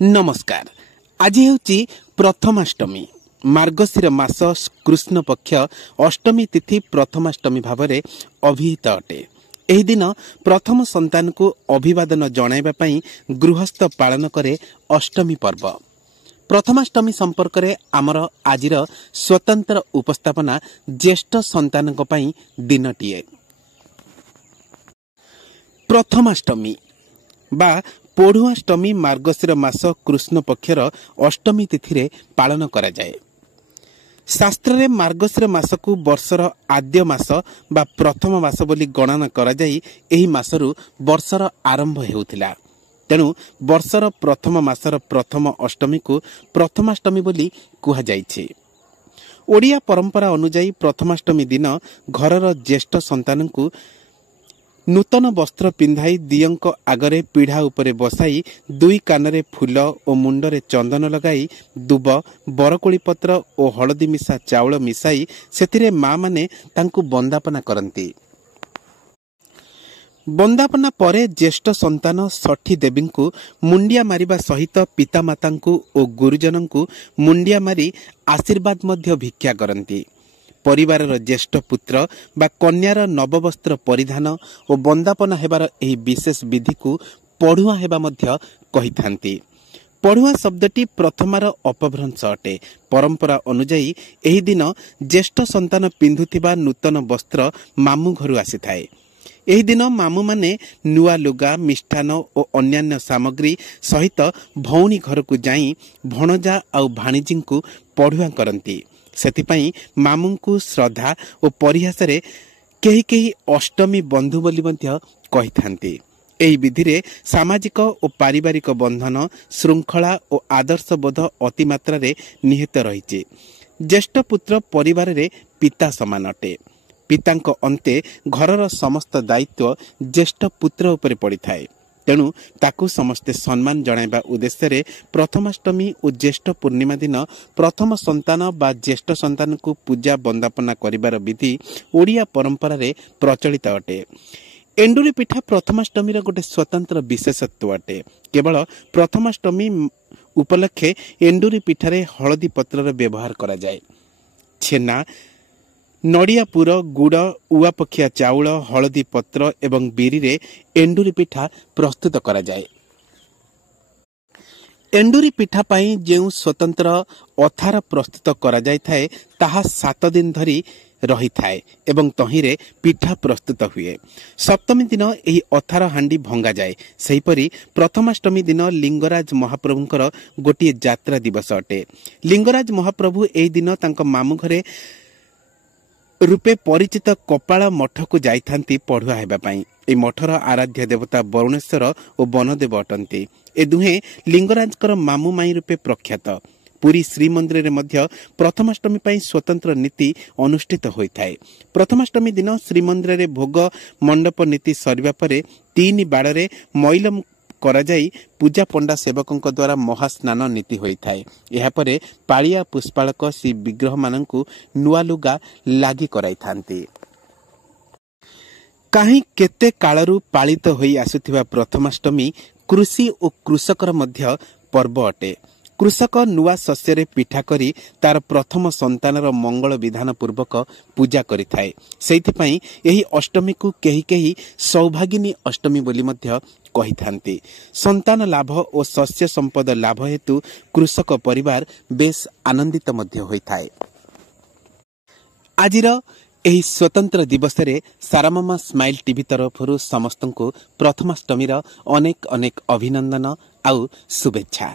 नमस्कार। आज हेउची प्रथमाष्टमी। मार्गशीर मास कृष्ण पक्ष अष्टमी तिथि प्रथमाष्टमी भावरे अभिहित अटे। एही दिन प्रथम संतान को अभिवादन जणाइबा पई गृहस्थ पालन करे अष्टमी पर्व। प्रथमाष्टमी संपर्क रे आमर आजिर स्वतंत्र उपस्थापना ज्येष्ठ संतानक पई दिनटिए। प्रथमाष्टमी बा पढ़ुआष्टमी मार्गशीर मास कृष्ण पक्षर अष्टमी तिथि पालन करा जाए। शास्त्र रे मार्गशीर मास को वर्षर आद्य मास बा प्रथम मास बोली गणना करा जाई। एही मासरु वर्षर आरंभ हेउथिला। तेणु वर्षर प्रथम मासर प्रथम अष्टमी को प्रथमाष्टमी बोली कुहा जाइछि। ओडिया परंपरा अनुसार प्रथमाष्टमी दिन घरर ज्येष्ठ संतान को नूतन वस्त्र पिंधाई दियंक आगरे पीढ़ा उपरे बसाई दुई कानरे फूल और मुंडरे चंदन लगाई दुब बरकोली पत्र और हलदी मिसा चाउल मिसाई सेथिरे माँ माने तांकु बंदापना करंती। बंदापना परे ज्येष्ठ संतान षठी देवी को मुंडिया मारिबा सहित पितामातांकु और गुरुजनंकु मुंडिया मारी आशीर्वाद मध्य भिक्षा करंती। परिवारर ज्येष्ठ पुत्र बा कन्यार नववस्त्र परिधान और बंदापना हेबार एही विशेष विधि को पढ़ुआ हेबा मध्य कहिथांती। पढ़ुआ शब्दटी प्रथमार अपभ्रंश अटे। परंपरा अनुसार एही दिन ज्येष्ठ संतान पिंधुथिबा नूतन वस्त्र मामू घरु आसीथाए। एही दिन मामू माने नुआ लुगा मिष्ठान और अन्यान्य सामग्री सहित भौणी घर को जाई भणजा और भाणीजी को पढ़ुआ करंती। सेतिपाई मामू को श्रद्धा और परिहास रे केही केही अष्टमी बंधु बोली मध्य कहिथांती। एही विधि रे सामाजिक और पारिवारिक बंधन श्रृंखला और आदर्श बोध अति मात्रा रे निहित रहिछि। ज्येष्ठ पुत्र परिवार रे पिता समान अटे। पितांक अंते घरर समस्त दायित्व ज्येष्ठ पुत्र उपरे पड़िथाए। तेणु ताकू समस्ते सम्मान जणाइबा उद्देश्य रे प्रथमाष्टमी और ज्येष्ठ पूर्णिमा दिन प्रथम संतान बा ज्येष्ठ संतान को पूजा बंदापना करिबार विधि ओडिया परंपरा रे प्रचलित अटे। एंडुरी पिठा प्रथमाष्टमी गोटे स्वतंत्र विशेषत्व अटे। केवल प्रथमाष्टमी उपलक्षे एंडुरी पिठारे हलदी पत्रर व्यवहार करा जाए। छेना नड़िया पुर गुड़ उआपखिया चाउल हलदी पत्र एवं बिरी रे एंडुरी पिठा प्रस्तुत करा जाए। एंडुरी पिठा पाई जेउ स्वतंत्र अथार प्रस्तुत करा जाय थाए ताहा 7 दिन धरी रही थाए एवं तहिरे पिठा प्रस्तुत हुए। सप्तमी दिन एही अथार हांडी भंगा जाए। सेहीपरि प्रथमाष्टमी दिन लिंगराज महाप्रभुंकर गोटिए यात्रा दिवस अटे। लिंगराज महाप्रभु एही दिन तांक मामू घरे रूपे परिचित कपाल मठ को जाइथांती पढ़ुआ हेबा पई। ए मठर आराध्य देवता वरुणेश्वर और वनदेव अटंती। ए दुहे लिंगराजकर मामू माई रूपे प्रख्यात। पुरी श्रीमंदिर रे मध्य प्रथमाष्टमी पई स्वतंत्र नीति अनुष्ठित होइथाए। प्रथमाष्टमी दिन श्रीमंदिर रे भोग मंडप नीति सरिबा परे 3 बाड़े मैलम करा जाई पूजा पंडा सेवकों द्वारा महास्नान नीति होइथाए। एहा परे पालिया पुष्पालक श्री विग्रह मानंकु नुआ लुगा लागी कराइथांती। काहे केते कालरू पालित होई आसुथिबा प्रथमाष्टमी कृषि और कृषकर मध्य पर्व अटे। कृषक नुआ शस्यरे पिठा करी तार प्रथम संतानर मंगल विधान पूर्वक पूजा करिथाए। सेइथिपई एही अष्टमी को केही केही सौभागिनी अष्टमी बोली मध्य कहिथांती। संतान लाभ और शस्य संपद लाभ हेतु कृषक परिवार बेस आनंदित मध्य होइथाए। आजिर एही स्वतंत्र दिवस रे सारामामा स्माइल टीवी तरफरु समस्तंको प्रथमाष्टमीर अनेक अनेक अभिनंदन आउ शुभेच्छा।